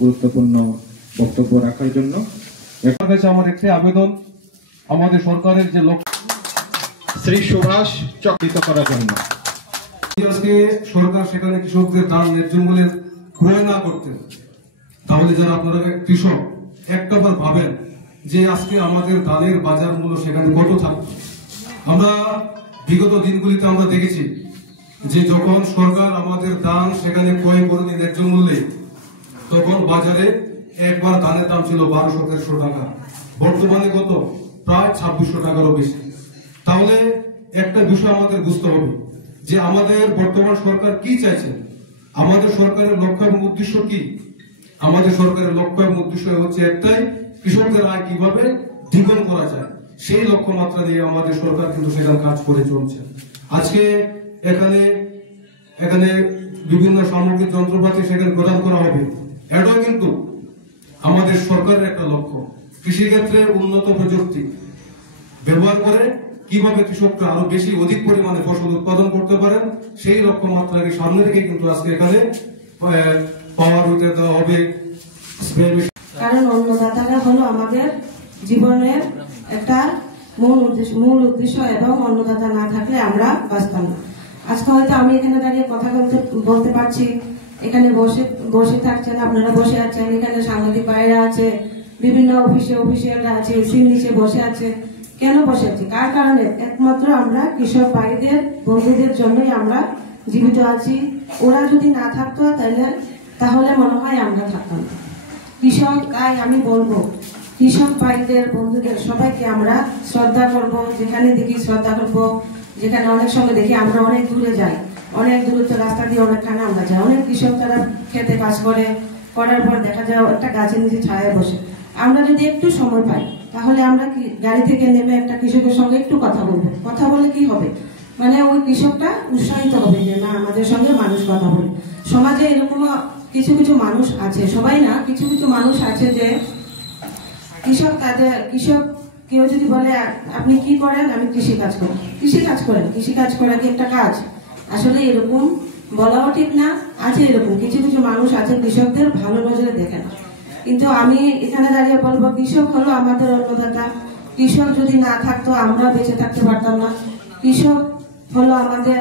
গুরুত্বপূর্ণ বক্তব্য রাখার জন্য। এখন কাছে আমার একটি আবেদন, আমাদের সরকারের যে লক্ষ্য শ্রী সুভাষ চক্রিত করার জন্য আজকে সরকার সেখানে কৃষকদের ধান ন্যায্য মূল্যে ক্রয় না করতেন, তাহলে যারা আপনারা কৃষক একটাবার ভাবেন যে আজকে আমাদের ধানের বাজার মূল্য সেখানে কত থাকত। আমরা বিগত দিনগুলিতে আমরা দেখেছি যে যখন সরকার আমাদের ধান সেখানে ক্রয় করে ন্যায্য মূল্যে, তখন বাজারে একবার ধানের দাম ছিল 1200-1300 টাকা, বর্তমানে কত? প্রায় 2600 টাকারও বেশি। তাহলে একটা বিষয় আমাদের বুঝতে হবে যে আমাদের বর্তমান সরকার কি চাইছে, আমাদের সরকারের লক্ষ্য এবং উদ্দেশ্য কি। আমাদের সরকারের লক্ষ্য এবং উদ্দেশ্য হচ্ছে একটাই, কৃষকদের আয় কিভাবে দ্বিগুণ করা যায়, সেই লক্ষ্যমাত্রা নিয়ে আমাদের সরকার কিন্তু সেখানে কাজ করে চলছে। আজকে এখানে বিভিন্ন সামগ্রিক যন্ত্রপাতি সেখানে প্রদান করা হবে, এটাও কিন্তু আমাদের সরকারের একটা লক্ষ্য। কৃষিক্ষেত্রে উন্নত প্রযুক্তি ব্যবহার করে কিভাবে কৃষকরা আরো বেশি অধিক পরিমাণে ফসল উৎপাদন করতে পারেন, সেই লক্ষ্যমাত্রাকে সামনে রেখে কিন্তু আজকে এখানে পাওয়ার হইতে দেওয়া হবে। কারণ অন্নদাতারা হলো আমাদের জীবনের একটা মূল উদ্দেশ্য, এবং অন্নদাতা না থাকলে আমরা বাঁচতাম না। আজকে হয়তো আমি এখানে দাঁড়িয়ে কথা বলতে পারছি, এখানে বসে থাকছেন, আপনারা বসে আছেন, এখানে সাংবাদিক ভাইরা আছে, বিভিন্ন অফিসিয়ালরা আছে, এসির নিচে বসে আছে। কেন বসে আছি? কার কারণে? একমাত্র আমরা কৃষক ভাইদের বন্ধুদের জন্যই আমরা জীবিত আছি। ওরা যদি না থাকতো তাহলে মনে হয় আমরা থাকতাম না। কৃষক, তাই আমি বলবো কৃষক ভাইদের বন্ধুদের সবাইকে আমরা শ্রদ্ধা করব, যেখানে দেখি শ্রদ্ধা করব। যেখানে অনেক সময় দেখি আমরা অনেক দূরে যাই, অনেক দূরত্ব রাস্তা দিয়ে অনেকখানে আমরা যাই। অনেক কৃষক তারা খেতে কাজ করার পর দেখা যায় একটা গাছের নিচে ছায়ায় বসে। আমরা যদি একটু সময় পাই তাহলে আমরা গাড়ি থেকে নেমে একটা কৃষকের সঙ্গে একটু কথা বলবো। কথা বলে কি হবে? মানে ওই কৃষকটা উৎসাহিত হবে যে না, আমাদের সঙ্গে মানুষ কথা বলে। সমাজে এরকম কিছু কিছু মানুষ আছে, সবাই না, কিছু কিছু মানুষ আছে যে কৃষক কেউ যদি বলে আপনি কি করেন, আমি কৃষি কাজ করি। কৃষি কাজ করা কি একটা কাজ? আসলে এরকম বলাও ঠিক না। আছে এরকম কিছু কিছু মানুষ আছে কৃষকদের ভালো নজরে দেখে না। কিন্তু আমি এখানে দাঁড়িয়ে বলবো, কৃষক হলো আমাদের অন্নদাতা। কৃষক যদি না থাকতো আমরা বেঁচে থাকতে পারতাম না। কৃষক হলো আমাদের